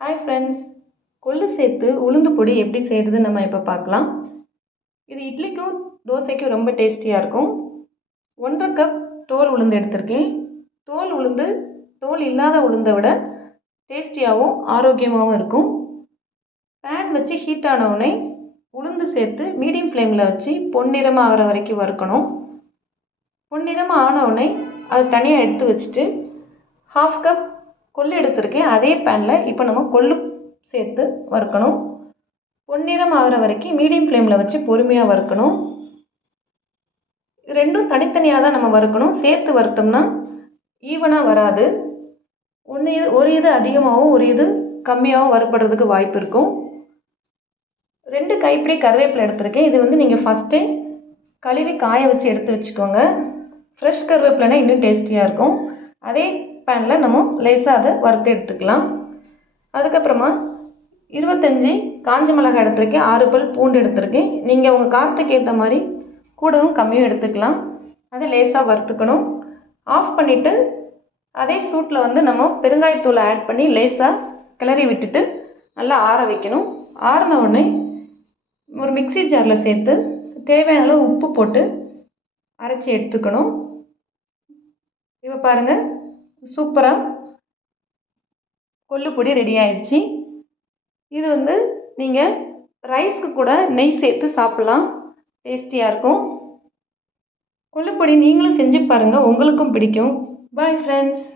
Hi friends கொள்ளு சேர்த்து உளுந்து பொடி எப்படி செய்கிறது நம்ம இப்போ பார்க்கலாம். இது இட்லிக்கும் தோசைக்கும் ரொம்ப டேஸ்டியாக இருக்கும். ஒன்றரை கப் தோல் உளுந்து எடுத்திருக்கேன். தோல் உளுந்து தோல் இல்லாத உளுந்தை விட டேஸ்டியாகவும் ஆரோக்கியமாகவும் இருக்கும். பேன் வச்சு ஹீட் ஆனவுடனே உளுந்து சேர்த்து மீடியம் ஃப்ளேமில் வச்சு பொன்னிறமாக ஆகிற வரைக்கும் வறுக்கணும். பொன்னிறமாக ஆனவுடனே அதை தனியாக எடுத்து வச்சுட்டு ஹாஃப் கப் கொள்ளு எடுத்திருக்கேன். அதே பேனில் இப்போ நம்ம கொள்ளு சேர்த்து வறுக்கணும். பொன்னிறம் ஆகிற வரைக்கும் மீடியம் ஃப்ளேமில் வச்சு பொறுமையாக வறுக்கணும். ரெண்டும் தனித்தனியாக தான் நம்ம வறுக்கணும். சேர்த்து வறுத்தோம்னா ஈவனாக வராது. ஒன்று இது ஒரு இது அதிகமாகவும் ஒரு இது கம்மியாகவும் வறுப்படுறதுக்கு வாய்ப்பு இருக்கும். ரெண்டு கைப்பிடி கருவேப்பிலை எடுத்திருக்கேன். இது வந்து நீங்கள் ஃபஸ்ட்டே கழுவி காய வச்சு எடுத்து வச்சுக்கோங்க. ஃப்ரெஷ் கருவேப்பிலைனா இன்னும் டேஸ்டியாக இருக்கும். அதே பேனில் நம்ம லேசாக அதை வறுத்து எடுத்துக்கலாம். அதுக்கப்புறமா இருபத்தஞ்சி காஞ்ச மிளகாய் எடுத்திருக்கேன் ஆறு பல் பூண்டு எடுத்திருக்கேன். நீங்கள் உங்கள் காரத்துக்கு ஏற்ற மாதிரி கூடவும் கம்மியும் எடுத்துக்கலாம். அதை லேசாக வறுத்துக்கணும். ஆஃப் பண்ணிவிட்டு அதே சூட்டில் வந்து நம்ம பெருங்காயத்தூளை ஆட் பண்ணி லேசாக கிளறி விட்டுட்டு நல்லா ஆற வைக்கணும். ஆறின உடனே ஒரு மிக்சி ஜாரில் சேர்த்து தேவையான அளவு உப்பு போட்டு அரைச்சி எடுத்துக்கணும். இப்போ பாருங்கள் சூப்பராக கொல்லுப்பொடி ரெடி ஆயிடுச்சு இது வந்து நீங்கள் ரைஸ்க்கு கூட நெய் சேர்த்து சாப்பிட்லாம். டேஸ்டியாக இருக்கும். கொல்லுப்பொடி நீங்களும் செஞ்சு பாருங்கள் உங்களுக்கும் பிடிக்கும். Bye friends